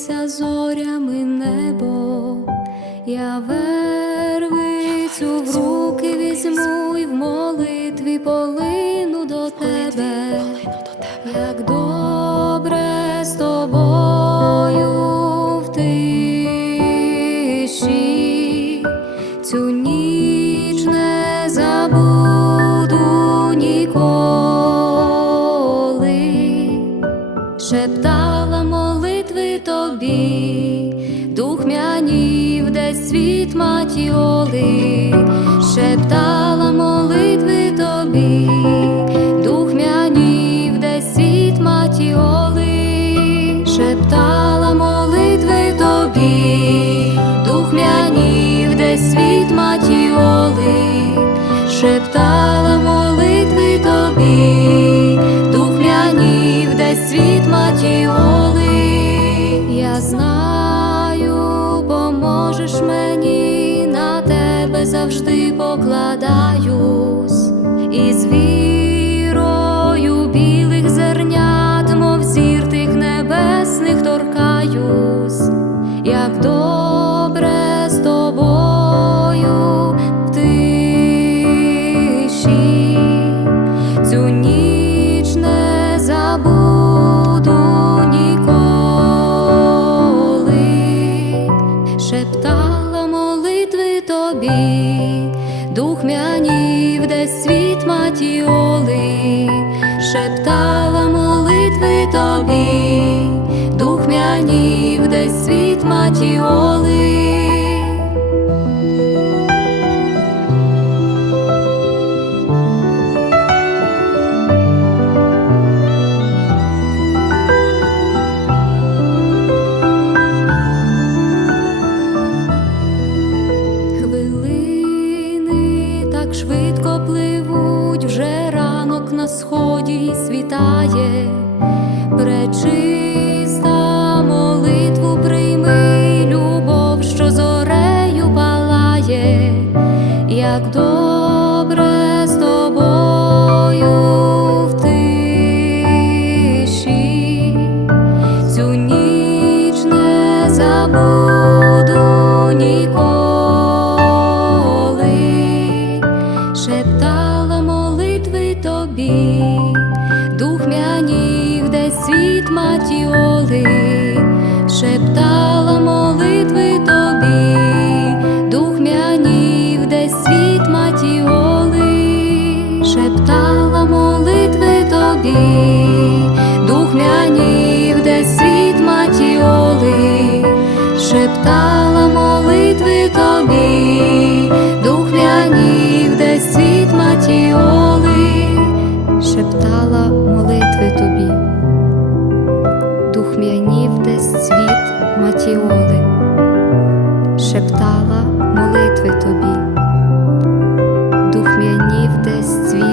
світиться зорями небо, я вервицю в руки візьму і в молитві поли. Тобі, духмянів десь світ матіоли, шептала молитви тобі, духмянів десь світ матіоли, шептала молитви тобі, духмянів десь світ матіоли, шептала завжди покладаюсь, десь світ матіоли, шептала молитви тобі, духмянів де світ матіоли. Пливуть, вже ранок на сході світає, пречиста молитву прийми, любов, що зорею палає, як добре з тобою тиші, цю ніч тобі, дух м'янів, де світ матіоли, шептала молитви тобі, дух м'янів, де світ матіоли, шептала молитви тобі, дух м'янів, де світ матіоли, шептала молитви тобі, дух м'янів, де світ матіоли. десь цвіт.